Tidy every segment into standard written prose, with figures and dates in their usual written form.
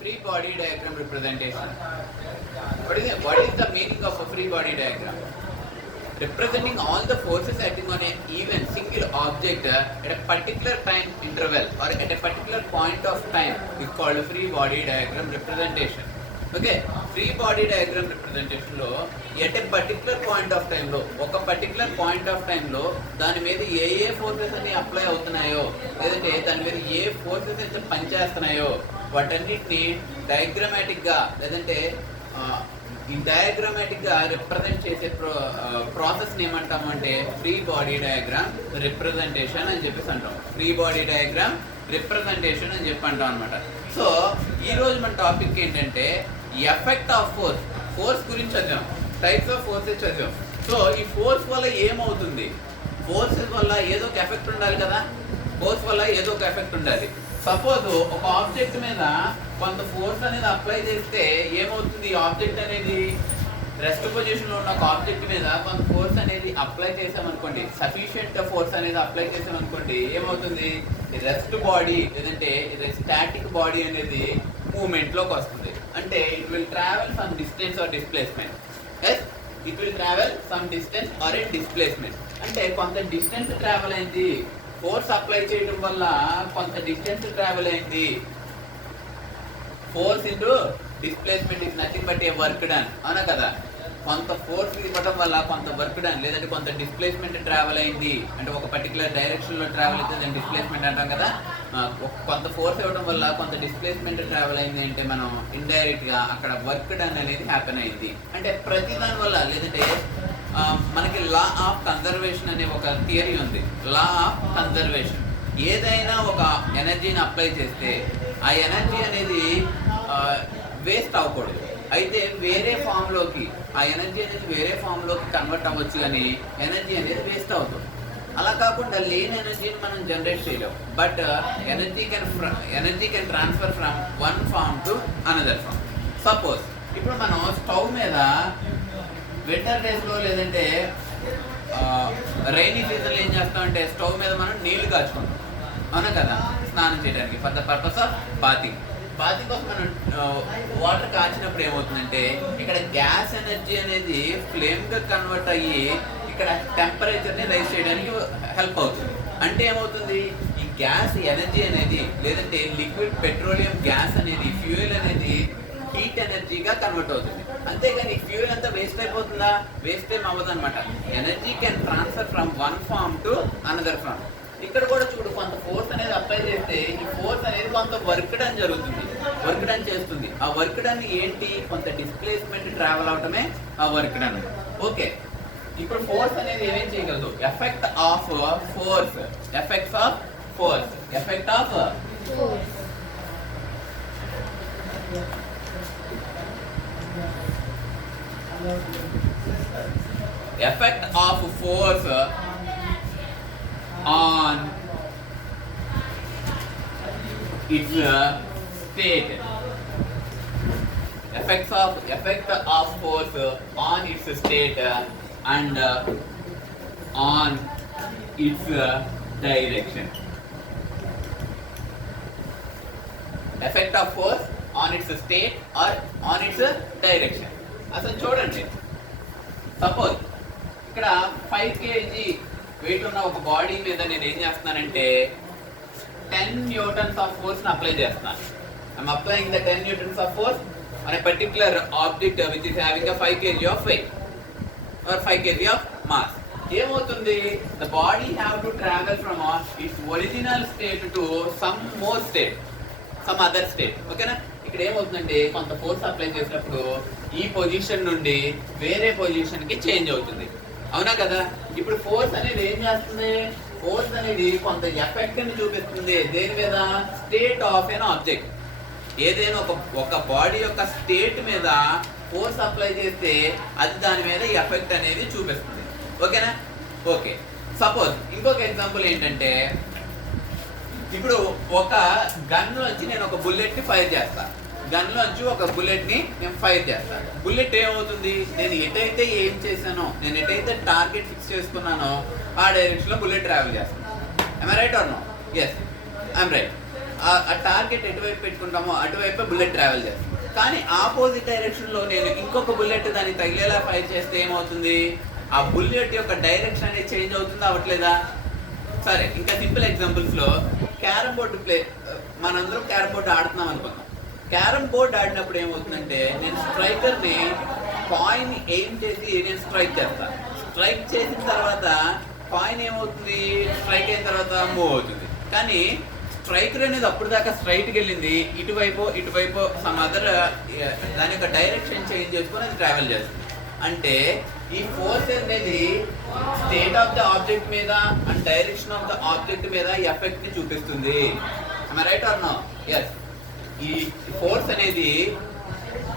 free body diagram representation. What is the meaning of a free body diagram? Representing all the forces acting on an even single object at a particular time interval or at a particular point of time is called a free body diagram representation. Okay, free body diagram రిప్రజెంటేషన్లో at a particular point of టైంలో ఒక particular point of టైంలో దాని మీద ఏ forces అన్ని apply అవుతున్నాయో లేదంటే దాని మీద ఏ ఫోర్సెస్ అయితే పనిచేస్తున్నాయో వాటన్నిటిని డయాగ్రామాటిక్గా లేదంటే ఈ డయాగ్రామాటిక్గా రిప్రజెంట్ చేసే ప్రాసెస్ని ఏమంటాము అంటే ఫ్రీ బాడీ డయాగ్రామ్ రిప్రజెంటేషన్ అని చెప్పేసి అంటాం. ఫ్రీ బాడీ డయాగ్రామ్ రిప్రజెంటేషన్ అని చెప్పి అంటాం అనమాట. సో ఈరోజు మన టాపిక్ ఏంటంటే ఎఫెక్ట్ ఆఫ్ ఫోర్స్ గురించి చదివాం, టైప్స్ ఆఫ్ ఫోర్సెస్ చదివాం. సో ఈ ఫోర్స్ వల్ల ఏమవుతుంది, ఫోర్సెస్ వల్ల ఏదో ఒక ఎఫెక్ట్ ఉండాలి కదా, ఫోర్స్ వల్ల ఏదో ఒక ఎఫెక్ట్ ఉండాలి. సపోజ్ ఒక ఆబ్జెక్ట్ మీద కొంత ఫోర్స్ అనేది అప్లై చేస్తే ఏమవుతుంది, ఆబ్జెక్ట్ అనేది రెస్ట్ పొజిషన్లో ఉన్న ఒక ఆబ్జెక్ట్ మీద కొంత ఫోర్స్ అనేది అప్లై చేసామనుకోండి, సఫిషియంట్ ఫోర్స్ అనేది అప్లై చేసామనుకోండి, ఏమవుతుంది, రెస్ట్ బాడీ లేదంటే స్టాటిక్ బాడీ అనేది మూమెంట్లోకి వస్తుంది. అంటే it will travel some distance or displacement. Yes, it will travel some distance or a displacement. అంటే కొంత డిస్టెన్స్ ట్రావెల్ అయింది, ఫోర్స్ అప్లై చేయడం వల్ల కొంత డిస్టెన్స్ ట్రావెల్ అయింది. Force into displacement is nothing but a work done, అవునా కదా. కొంత ఫోర్స్ ఇవ్వడం వల్ల కొంత వర్క్ డన్ లేదంటే కొంత డిస్ప్లేస్మెంట్ ట్రావెల్ అయింది. అంటే ఒక పర్టికులర్ డైరెక్షన్లో ట్రావెల్ అయితే దాన్ని డిస్ప్లేస్మెంట్ అంటాం కదా. కొంత ఫోర్స్ ఇవ్వడం వల్ల కొంత డిస్ప్లేస్మెంట్ ట్రావెల్ అయింది అంటే మనం ఇండైరెక్ట్గా అక్కడ వర్క్ డన్ అనేది హ్యాపెన్ అయింది. అంటే ప్రతి దాని వల్ల లేదంటే మనకి లా ఆఫ్ కన్జర్వేషన్ అనే ఒక థియరీ ఉంది. లా ఆఫ్ కన్జర్వేషన్, ఏదైనా ఒక ఎనర్జీని అప్లై చేస్తే ఆ ఎనర్జీ అనేది వేస్ట్ అవ్వకూడదు. అయితే వేరే ఫామ్లోకి ఆ ఎనర్జీ అనేది వేరే ఫామ్లోకి కన్వర్ట్ అవ్వచ్చు, కానీ ఎనర్జీ అనేది వేస్ట్ అవుతుంది. అలా కాకుండా లేని ఎనర్జీని మనం జనరేట్ చేయలేం. But energy can transfer from one form to another form. Suppose ఇప్పుడు మనం స్టవ్ మీద వింటర్ డేస్లో లేదంటే రైనీ సీజన్లో ఏం చేస్తామంటే స్టవ్ మీద మనం నీళ్లు కాచుకుంటాం, అవునా కదా, స్నానం చేయడానికి for the purpose of bathing. Bathing కోసం మనం వాటర్ కాచినప్పుడు ఏమవుతుందంటే ఇక్కడ గ్యాస్ ఎనర్జీ అనేది ఫ్లేమ్గా కన్వర్ట్ అయ్యి ఇక్కడ టెంపరేచర్ని రైజ్ చేయడానికి హెల్ప్ అవుతుంది. అంటే ఏమవుతుంది, ఈ గ్యాస్ ఎనర్జీ అనేది లేదంటే లిక్విడ్ పెట్రోలియం గ్యాస్ అనేది ఫ్యూయల్ అనేది హీట్ ఎనర్జీగా కన్వర్ట్ అవుతుంది. అంతేగాని ఫ్యూయల్ అంతా వేస్ట్ అయిపోతుందా, వేస్ట్ ఏం అవ్వదు అనమాట. Energy can transfer from one form to another form. ఇక్కడ కూడా చూడు, కొంత ఫోర్స్ అనేది అప్లై చేస్తే ఈ ఫోర్స్ అనేది కొంత వర్క్ డన్ జరుగుతుంది, వర్క్ డన్ చేస్తుంది. ఆ వర్క్ డన్ ఏంటి, కొంత డిస్ప్లేస్మెంట్ ట్రావెల్ అవటమే ఆ వర్క్ డన్. ఓకే, ఇప్పుడు ఫోర్స్ అనేది ఏమేం చేయగలదు, effect of force, effects of force, effect of effect of force on its state. Effect of force on its state and on its direction. Effect of force on its state or on its direction. అసలు చూడండి, suppose ఇక్కడ 5 kg wait ఉన్న ఒక body మీద నేను ఏం చేస్తున్నానంటే 10 newtons of ఫోర్స్ని అప్లై చేస్తున్నాను. I'm applying the 10 newtons of force on a particular object which is having 5 kg of weight or 5 kg of mass. ఏమవుతుంది, the body have to travel from its original state to some more state, some other state. ఓకేనా. ఇక్కడ ఏమవుతుందంటే కొంత force apply చేసినప్పుడు ఈ position నుండి వేరే పొజిషన్కి చేంజ్ అవుతుంది, అవునా కదా. ఇప్పుడు ఫోర్స్ అనేది ఏం చేస్తుంది, ఫోర్స్ అనేది కొంత ఎఫెక్ట్ ని చూపిస్తుంది. దేని మీద, స్టేట్ ఆఫ్ ఎన్ ఆబ్జెక్ట్. ఏదైనా ఒక బాడీ యొక్క స్టేట్ మీద ఫోర్స్ అప్లై చేస్తే అది దాని మీద ఎఫెక్ట్ అనేది చూపిస్తుంది. ఓకేనా. ఓకే, సపోజ్ ఇంకొక ఎగ్జాంపుల్ ఏంటంటే, ఇప్పుడు ఒక గన్ నుంచి నేను ఒక బుల్లెట్ ని ఫైర్ చేస్తాను. గన్లోంచి ఒక బుల్లెట్ని నేను ఫైర్ చేస్తాను. బుల్లెట్ ఏమవుతుంది, నేను ఎటైతే ఏం చేశానో, నేను ఎటైతే టార్గెట్ ఫిక్స్ చేసుకున్నానో ఆ డైరెక్షన్లో బుల్లెట్ ట్రావెల్ చేస్తాను. I right or no? Yes, I'm right. ఆ టార్గెట్ ఎటువైపు పెట్టుకుంటామో అటువైపు బుల్లెట్ ట్రావెల్ చేస్తుంది. కానీ ఆపోజిట్ డైరెక్షన్లో నేను ఇంకొక బుల్లెట్ దాన్ని తగిలేలా ఫైర్ చేస్తే ఏమవుతుంది, ఆ బుల్లెట్ యొక్క డైరెక్షన్ అనేది చేంజ్ అవుతుందా అవ్వట్లేదా? సరే, ఇంకా సింపుల్ ఎగ్జాంపుల్స్లో క్యారమ్ బోర్డు మనందరం క్యారమ్ బోర్డు ఆడుతున్నాం అనుకుందాం. క్యారమ్ బోర్డు ఆడినప్పుడు ఏమవుతుందంటే నేను స్ట్రైకర్ని కాయిన్ ఎయిమ్ చేసి నేను స్ట్రైక్ చేస్తాను. స్ట్రైక్ చేసిన తర్వాత కాయిన్ ఏమవుతుంది, స్ట్రైక్ అయిన తర్వాత మూవ్ అవుతుంది. కానీ స్ట్రైకర్ అనేది అప్పుడు దాకా స్ట్రైట్కి వెళ్ళింది, ఇటువైపు సమ్ అదర్ దాని యొక్క డైరెక్షన్ చేంజ్ చేసుకొని అది ట్రావెల్ చేస్తుంది. అంటే ఈ ఫోర్స్ అనేది స్టేట్ ఆఫ్ ద ఆబ్జెక్ట్ మీద and direction of the object మీద ఎఫెక్ట్ ని చూపిస్తుంది. Right or no? ఎస్. ఈ ఫోర్స్ అనేది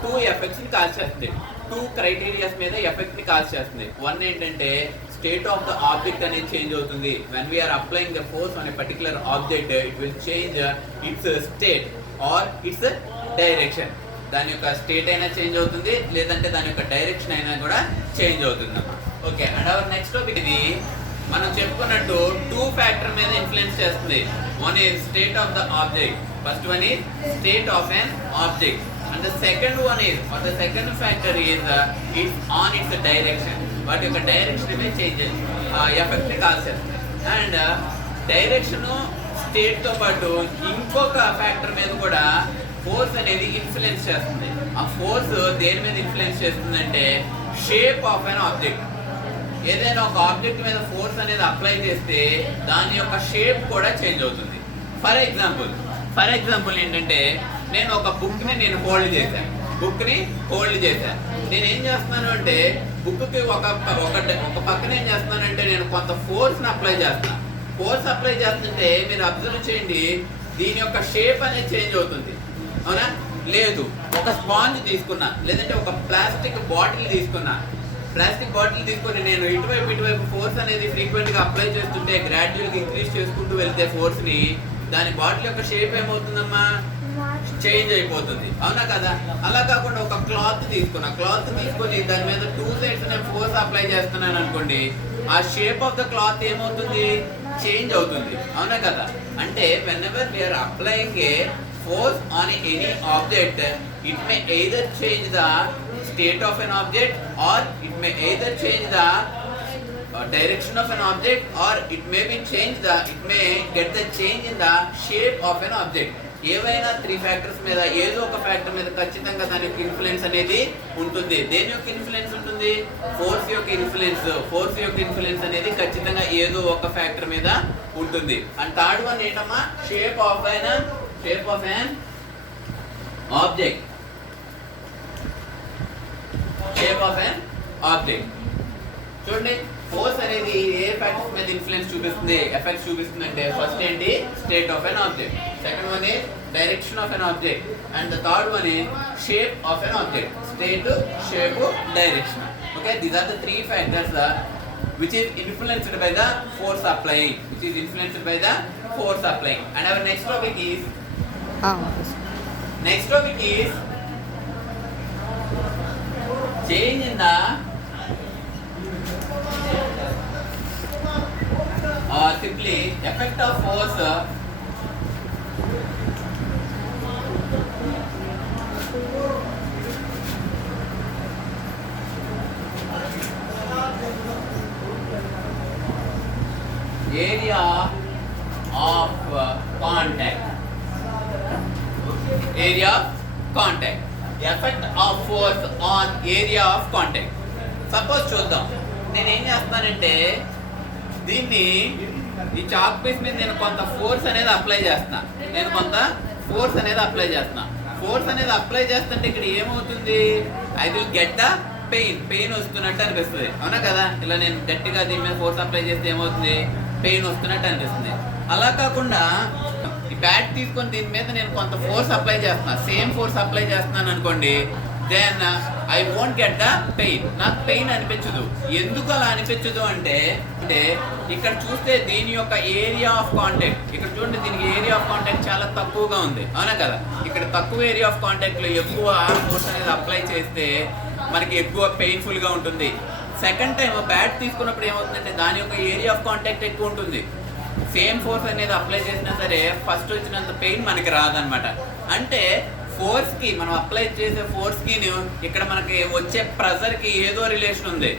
2 ఎఫెక్ట్స్ ని కాజ్ చేస్తుంది, 2 క్రైటీరియాస్ మీద ఎఫెక్ట్ ని కాజ్ చేస్తుంది. వన్ ఏంటంటే స్టేట్ ఆఫ్ ద ఆబ్జెక్ట్ అనేది చేంజ్ అవుతుంది. When we're applying the force on a particular object it will change its state or its direction. దాని యొక్క స్టేట్ అయినా చేంజ్ అవుతుంది, లేదంటే దాని యొక్క డైరెక్షన్ అయినా కూడా చేంజ్ అవుతుంది. Okay, and our next topic ఇది మనం చెప్పుకున్నట్టు 2 ఫ్యాక్టర్ మీద ఇన్ఫ్లుయెన్స్ చేస్తుంది. One is state of the object, first one is state of an object, and the second one is or the second factor is its on its direction. వాటి యొక్క direction అనేది change effect ని call చేస్తుంది. And direction state తో పాటు ఇంకొక factor మీద కూడా ఫోర్స్ అనేది ఇన్ఫ్లుయెన్స్ చేస్తుంది. ఆ ఫోర్స్ దేని మీద ఇన్ఫ్లుయెన్స్ చేస్తుందంటే షేప్ ఆఫ్ అన్ ఆబ్జెక్ట్. ఏదైనా ఒక ఆబ్జెక్ట్ మీద ఫోర్స్ అనేది అప్లై చేస్తే దాని యొక్క షేప్ కూడా చేంజ్ అవుతుంది. ఫర్ ఎగ్జాంపుల్ ఏంటంటే నేను ఒక బుక్ని నేను హోల్డ్ చేశాను. నేను ఏం చేస్తున్నాను అంటే బుక్కి ఒక పక్కన ఏం చేస్తున్నానంటే నేను కొంత ఫోర్స్ని అప్లై చేస్తాను. ఫోర్స్ అప్లై చేస్తుంటే మీరు అబ్జర్వ్ చేయండి, దీని యొక్క షేప్ అనేది చేంజ్ అవుతుంది, అవునా? లేదు, ఒక స్పాంజ్ తీసుకున్నా, లేదంటే ఒక ప్లాస్టిక్ బాటిల్ తీసుకొని నేను ఇటువైపు ఫోర్స్ అనేది ఫ్రీక్వెంట్గా అప్లై చేస్తుంటే గ్రాడ్యువల్గా ఇంక్రీజ్ చేసుకుంటూ వెళ్తే ఫోర్స్ని, దాని బాటిల్ యొక్క షేప్ ఏమవుతుందమ్మా, చేంజ్ అయిపోతుంది, అవునా కదా? అలా కాకుండా ఒక క్లాత్ తీసుకొని దాని మీద 2 సైడ్స్ నేను ఫోర్స్ అప్లై చేస్తున్నాను అనుకోండి, ఆ షేప్ ఆఫ్ ద క్లాత్ ఏమవుతుంది, చేంజ్ అవుతుంది, అవునా కదా? అంటే whenever we are applying a force on any object, it may either change the state of an object or it may either change the direction of an object or it may get the change in the shape of an object. ఏవైనా 3 factors మీద ఏదో ఒక factor మీద ఖచ్చితంగా దాని యొక్క influence అనేది ఉంటుంది. దేని యొక్క ఇన్ఫ్లుయెన్స్ ఉంటుంది? ఫోర్స్ యొక్క ఇన్ఫ్లుయెన్స్ అనేది ఖచ్చితంగా ఏదో ఒక ఫ్యాక్టర్ మీద ఉంటుంది. అండ్ థర్డ్ వన్ ఏంటమ్మా, షేప్ ఆఫ్ an ఆబ్జెక్ట్. చూడండి, ఫోర్స్ అనేది ఏ ఫ్యాక్టర్స్ మీద ఇన్ఫ్లుయెన్స్ చూపిస్తుంది, ఎఫెక్ట్స్ చూపిస్తుంది అంటే ఫస్ట్ ఏంటి, state of an object, second one is direction of an object, and the third one is shape of an object. State, shape, direction. Okay, these are the 3 factors which is influenced by the force applying, and our next topic is change in the simply effect of force area of contact. Effect of force on area of contact. Suppose చూద్దాం, నేను ఏం చేస్తానంటే దీన్ని ఈ chalk piece మీద నేను కొంత force అనేది అప్లై చేస్తున్నా. ఫోర్స్ అనేది అప్లై చేస్తుంటే ఇక్కడ ఏమవుతుంది, I will get the pain వస్తున్నట్టు అనిపిస్తుంది, అవునా కదా? ఇలా నేను గట్టిగా దీని మీద ఫోర్స్ అప్లై చేస్తే ఏమవుతుంది, పెయిన్ వస్తున్నట్టు అనిపిస్తుంది. అలా కాకుండా ఈ బ్యాట్ తీసుకొని దీని మీద నేను కొంత ఫోర్స్ అప్లై చేస్తున్నాను, సేమ్ ఫోర్స్ అప్లై చేస్తున్నాను అనుకోండి, then I won't get the pain. నాకు పెయిన్ అనిపించదు. ఎందుకు అలా అనిపించదు అంటే ఇక్కడ చూస్తే దీని యొక్క ఏరియా ఆఫ్ కాంటాక్ట్, ఇక్కడ చూడండి దీనికి ఏరియా ఆఫ్ కాంటాక్ట్ చాలా తక్కువగా ఉంది, అవునా కదా? ఇక్కడ తక్కువ ఏరియా ఆఫ్ కాంటాక్ట్లో ఎక్కువ ఫోర్స్ అనేది అప్లై చేస్తే మనకి ఎక్కువ పెయిన్ఫుల్గా ఉంటుంది. సెకండ్ టైం బ్యాట్ తీసుకున్నప్పుడు ఏమవుతుందంటే దాని యొక్క ఏరియా ఆఫ్ కాంటాక్ట్ ఎక్కువ ఉంటుంది. సేమ్ ఫోర్స్ అనేది అప్లై చేసినా సరే ఫస్ట్ వచ్చినంత పెయిన్ మనకి రాదనమాట. అంటే ఫోర్స్కి మనం అప్లై చేసే ఫోర్స్కి ఇక్కడ మనకి వచ్చే ప్రెజర్కి ఏదో రిలేషన్ ఉంది,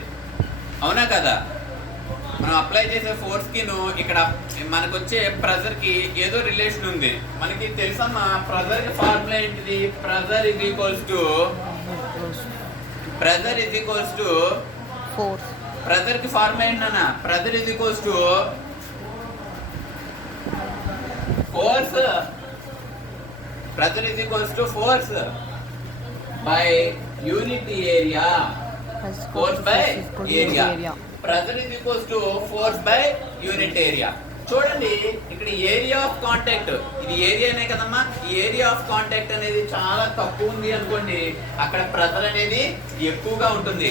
అవునా కదా? మనం అప్లై చేసే ఫోర్స్కి ఇక్కడ మనకు వచ్చే ప్రెజర్కి ఏదో రిలేషన్ ఉంది. మనకి తెలుసమ్మా ప్రెజర్కి ఫార్ములా ఏంటిది? Pressure is equals to force. ప్రెజర్కి ఫార్ములా ఏంటన్నా? Pressure is equals to force. Pressure is equals to force by unit area. Force by area. Pressure is equals to force by unit area. చూడండి ఇక్కడ area of contact, ఇది ఏరియానే కదమ్మా. ఈ area of contact అనేది చాలా తక్కువ ఉంది అనుకోండి, అక్కడ ప్రెజర్ అనేది ఎక్కువగా ఉంటుంది.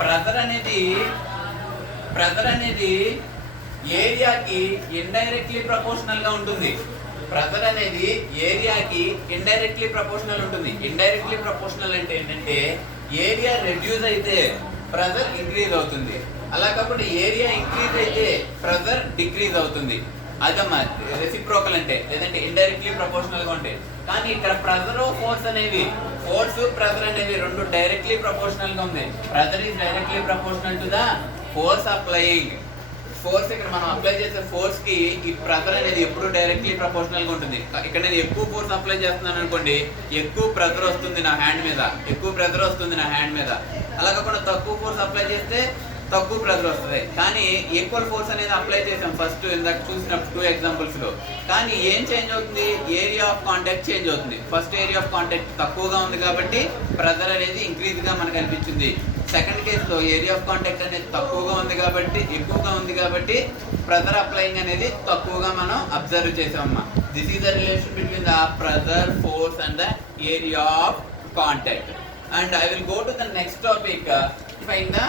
ప్రెజర్ అనేది ఏరియాకి ఇండైరెక్ట్లీ ప్రపోర్షనల్ గా ఉంటుంది. ప్రెజర్ అనేది ఏరియాకి ఇండైరెక్ట్లీ ప్రపోర్షనల్ ఉంటుంది. ఇండైరెక్ట్లీ ప్రపోర్షనల్ అంటే ఏంటంటే ఏరియా రెడ్యూస్ అయితే ప్రెజర్ ఇంక్రీజ్ అవుతుంది, అలా కాకుండా ఏరియా ఇంక్రీజ్ అయితే ప్రెజర్ డిక్రీజ్ అవుతుంది. అదమ్మా రెసిప్రోకల్ అంటే, లేదంటే ఇండైరెక్ట్లీ ప్రపోర్షనల్ గా ఉంటాయి. కానీ ఇక్కడ ప్రెజర్ ఫోర్స్ అనేవి, ఫోర్స్ ప్రెజర్ అనేవి రెండు డైరెక్ట్లీ ప్రపోర్షనల్ గా ఉంది. Pressure is directly proportional to the force applying. Force ఇక్కడ మనం అప్లై చేసే ఫోర్స్ కి ఈ ప్రెజర్ అనేది ఎప్పుడు డైరెక్ట్లీ ప్రపోర్షనల్ గా ఉంటుంది. ఇక్కడ నేను ఎక్కువ ఫోర్స్ అప్లై చేస్తున్నాను అనుకోండి, ఎక్కువ ప్రెజర్ వస్తుంది నా హ్యాండ్ మీద, అలా కాకుండా తక్కువ ఫోర్స్ అప్లై చేస్తే తక్కువ ప్రెజర్ వస్తుంది. కానీ ఈక్వల్ ఫోర్స్ అనేది అప్లై చేసాం ఫస్ట్ ఇందాక చూసిన 2 ఎగ్జాంపుల్స్ లో. కానీ ఏం చేంజ్ అవుతుంది? ఏరియా ఆఫ్ కాంటాక్ట్ చేంజ్ అవుతుంది. ఫస్ట్ ఏరియా ఆఫ్ కాంటాక్ట్ తక్కువగా ఉంది కాబట్టి ప్రెజర్ అనేది ఇంక్రీజ్ గా మనకు అనిపించింది. సెకండ్ కేసులో ఏరియా ఆఫ్ కాంటాక్ట్ అనేది తక్కువగా ఉంది కాబట్టి, ఎక్కువగా ఉంది కాబట్టి ప్రెజర్ అప్లయింగ్ అనేది తక్కువగా మనం అబ్జర్వ్ చేసామమ్మా. This is the relation between the pressure, force and the area of contact. And I will go to the next topic, find the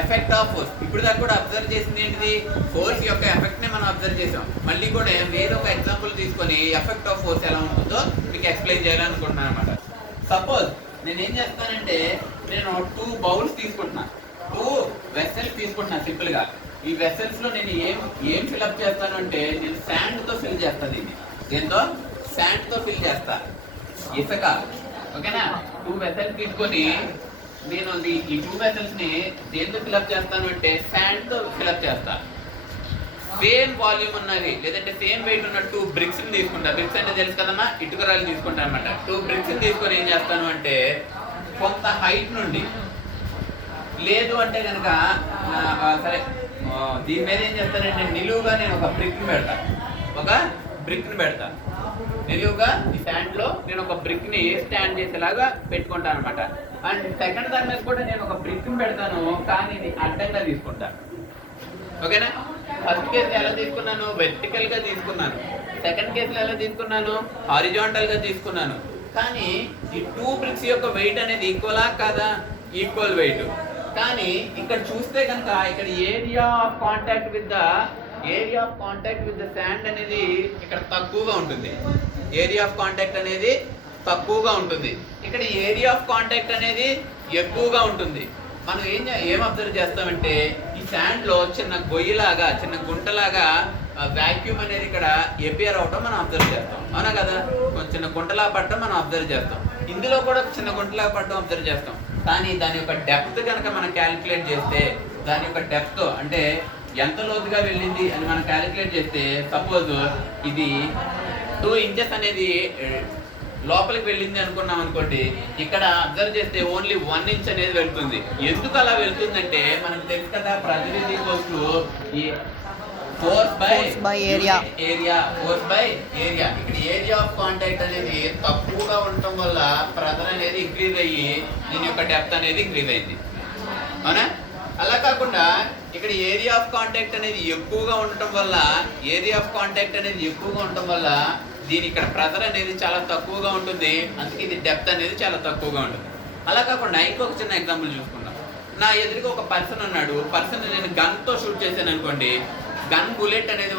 effect of force. ఇప్పుడు దాకా కూడా అబ్జర్వ్ చేసింది ఏంటిది? ఫోర్స్ యొక్క ఎఫెక్ట్ ని మనం అబ్జర్వ్ చేసాం. మళ్ళీ కూడా వేరే ఒక ఎగ్జాంపుల్ తీసుకొని ఎఫెక్ట్ ఆఫ్ ఫోర్స్ ఎలా ఉంటుందో మీకు ఎక్స్ప్లెయిన్ చేయాలనుకుంటున్నాను అనమాట. సపోజ్ నేను ఏం చేస్తానంటే, నేను 2 బౌల్స్ తీసుకుంటున్నా, 2 వెసల్స్ తీసుకుంటున్నా సింపుల్ గా. ఈ వెసల్స్ లో నేను ఏం ఫిల్అప్ చేస్తాను అంటే, నేను శాండ్ తో ఫిల్ చేస్తాను. దీన్ని దేంతో? శాండ్ తో ఫిల్ చేస్తా, ఇసుక. ఓకేనా? 2 వెసల్స్ తీసుకొని నేను ఈ 2 వెసల్స్ ని దేంతో ఫిల్అప్ చేస్తాను అంటే శాండ్ తో ఫిల్అప్ చేస్తా. సేమ్ వాల్యూమ్ ఉన్నది లేదంటే సేమ్ వెయిట్ ఉన్న 2 బ్రిక్స్ ని తీసుకుంటా. బ్రిక్స్ అంటే తెలుసు కదమ్మా, ఇటుకరాలు తీసుకుంటా అనమాట. 2 బ్రిక్స్ ని తీసుకొని ఏం చేస్తాను అంటే, కొంత హైట్ నుండి, లేదు అంటే కనుక సరే దీని మీద ఏం చేస్తానంటే నిలువుగా నేను ఒక బ్రిక్ ని పెడతా. నిలువుగా ఈ స్టాండ్ లో నేను ఒక బ్రిక్ ని స్టాండ్ చేసేలాగా పెట్టుకుంటాను అనమాట. అండ్ సెకండ్ దాని మీద కూడా నేను ఒక బ్రిక్ ని పెడతాను, కానీ ఇది అడ్డంగా తీసుకుంటా. ఓకేనా? ఫస్ట్ కేసు ఎలా తీసుకున్నాను? వెర్టికల్ గా తీసుకున్నాను. సెకండ్ కేసులో ఎలా తీసుకున్నాను? హారిజాంటల్ గా తీసుకున్నాను. కానీ ఈ 2 బ్రిక్స్ యొక్క వెయిట్ అనేది ఈక్వలా కాదా? Equal wait. కానీ ఇక్కడ చూస్తే కనుక ఇక్కడ area of contact with the sand అనేది ఇక్కడ తక్కువగా ఉంటుంది. ఏరియా ఆఫ్ కాంటాక్ట్ అనేది తక్కువగా ఉంటుంది. ఇక్కడ ఏరియా ఆఫ్ కాంటాక్ట్ అనేది ఎక్కువగా ఉంటుంది. మనం ఏం అబ్జర్వ్ చేస్తామంటే, ఈ శాండ్ లో చిన్న గొయ్యిలాగా, చిన్న గుంటలాగా వాక్యూమ్ అనేది ఇక్కడ ఎపియర్ అవటం మనం అబ్జర్వ్ చేస్తాం, అవునా కదా? చిన్న గుంటలా పడటం మనం అబ్జర్వ్ చేస్తాం. ఇందులో కూడా చిన్న గుంటలా పడటం అబ్జర్వ్ చేస్తాం. కానీ దాని యొక్క డెప్త్ కనుక మనం క్యాలిక్యులేట్ చేస్తే, దాని యొక్క డెప్త్ అంటే ఎంత లోతుగా వెళ్ళింది అని మనం క్యాలిక్యులేట్ చేస్తే, సపోజ్ ఇది 2 ఇంచెస్ అనేది లోపలికి వెళ్ళింది అనుకున్నాం అనుకోండి, ఇక్కడ అబ్జర్వ్ చేస్తే ఓన్లీ 1 ఇంచ్ అనేది వెళ్తుంది. ఎందుకు అలా వెళ్తుందంటే మనకు తెలుసు కదా, pressure is equals to force by area. ఇక్కడ ఏరియా ఆఫ్ కాంటాక్ట్ అనేది తక్కువగా ఉండటం వల్ల ప్రెజర్ అనేది ఇంక్రీజ్ అయ్యి దీని యొక్క డెప్త్ అనేది ఇంక్రీజ్ అయింది, అవునా? అలా కాకుండా ఇక్కడ ఏరియా ఆఫ్ కాంటాక్ట్ అనేది ఎక్కువగా ఉండటం వల్ల దీని ఇక్కడ ప్రెజర్ అనేది చాలా తక్కువగా ఉంటుంది. అందుకే ఇది డెప్త్ అనేది చాలా తక్కువగా ఉంటుంది. అలా కాకుండా ఇంకొక చిన్న ఎగ్జాంపుల్ చూసుకుందాం. నా ఎదురుగా ఒక పర్సన్ ఉన్నాడు. పర్సన్ నేను గన్తో షూట్ చేశాను అనుకోండి, గన్ బుల్లెట్ అనేది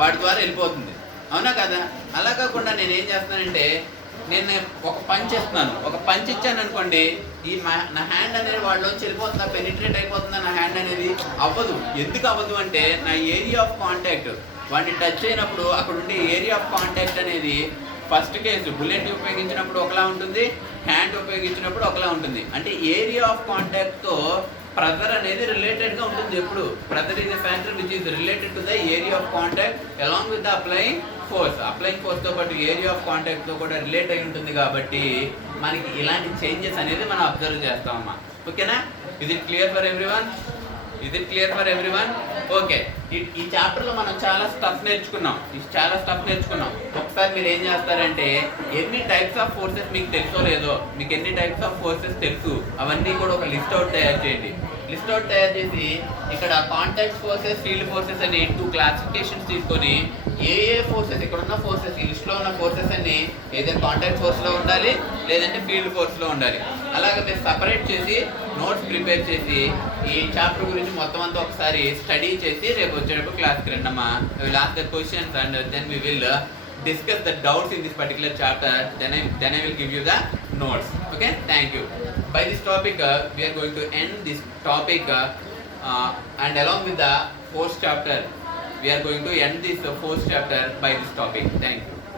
వాడి ద్వారా వెళ్ళిపోతుంది, అవునా కదా? అలా కాకుండా నేను ఏం చేస్తానంటే నేను ఒక పంచ్ ఇస్తున్నాను, ఒక పంచ్ ఇచ్చాను అనుకోండి, నా హ్యాండ్ అనేది వాళ్ళలోంచి వెళ్ళిపోతుందా, పెనిట్రేట్ అయిపోతుందా నా హ్యాండ్ అనేది? అవ్వదు. ఎందుకు అవ్వదు అంటే నా ఏరియా ఆఫ్ కాంటాక్ట్, వాడిని టచ్ అయినప్పుడు అక్కడ ఉండే ఏరియా ఆఫ్ కాంటాక్ట్ అనేది ఫస్ట్ కేసు బుల్లెట్ ఉపయోగించినప్పుడు ఒకలా ఉంటుంది, హ్యాండ్ ఉపయోగించినప్పుడు ఒకలా ఉంటుంది. అంటే ఏరియా ఆఫ్ కాంటాక్ట్తో ప్రెజర్ అనేది రిలేటెడ్గా ఉంటుంది. ఎప్పుడు pressure is a factor which is related to the area of contact along with the applying force. Applying ఫోర్స్తో పాటు ఏరియా ఆఫ్ కాంటాక్ట్తో కూడా రిలేట్ అయి ఉంటుంది. కాబట్టి మనకి ఇలాంటి చేంజెస్ అనేది మనం అబ్జర్వ్ చేస్తామమ్మా. ఓకేనా? Is it clear for everyone? Is it clear for everyone? Okay. ఈ చాప్టర్లో మనం చాలా స్టఫ్ నేర్చుకున్నాం. ఒకసారి మీరు ఏం చేస్తారంటే ఎన్ని టైప్స్ ఆఫ్ ఫోర్సెస్ మీకు తెలుసో లేదో, మీకు ఎన్ని టైప్స్ ఆఫ్ ఫోర్సెస్ తెలుసు అవన్నీ కూడా ఒక లిస్ట్ అవుట్ తయారు చేయండి. లిస్ట్ అవుట్ తయారు చేసి ఇక్కడ కాంటాక్ట్ ఫోర్సెస్, ఫీల్డ్ ఫోర్సెస్ అని 2 క్లాసిఫికేషన్స్ తీసుకొని ఏ ఫోర్సెస్, ఇక్కడ ఉన్న ఫోర్సెస్, ఈ లిస్ట్లో ఉన్న ఫోర్సెస్ అన్ని ఏదైనా కాంటాక్ట్ ఫోర్స్లో ఉండాలి లేదంటే ఫీల్డ్ ఫోర్స్లో ఉండాలి. అలాగే మీరు సపరేట్ చేసి నోట్స్ ప్రిపేర్ చేసి ఈ చాప్టర్ గురించి మొత్తం అంతా ఒకసారి స్టడీ చేసి రేపు వచ్చేటప్పుడు క్లాస్కి రండమ్మా. Will ask the questions and then we will discuss the doubts in this particular chapter. Then I will give you the notes. Okay, thank you. By this topic we are going to end this topic and along with the 4th chapter we are going to end this 4th chapter by this topic. Thank you.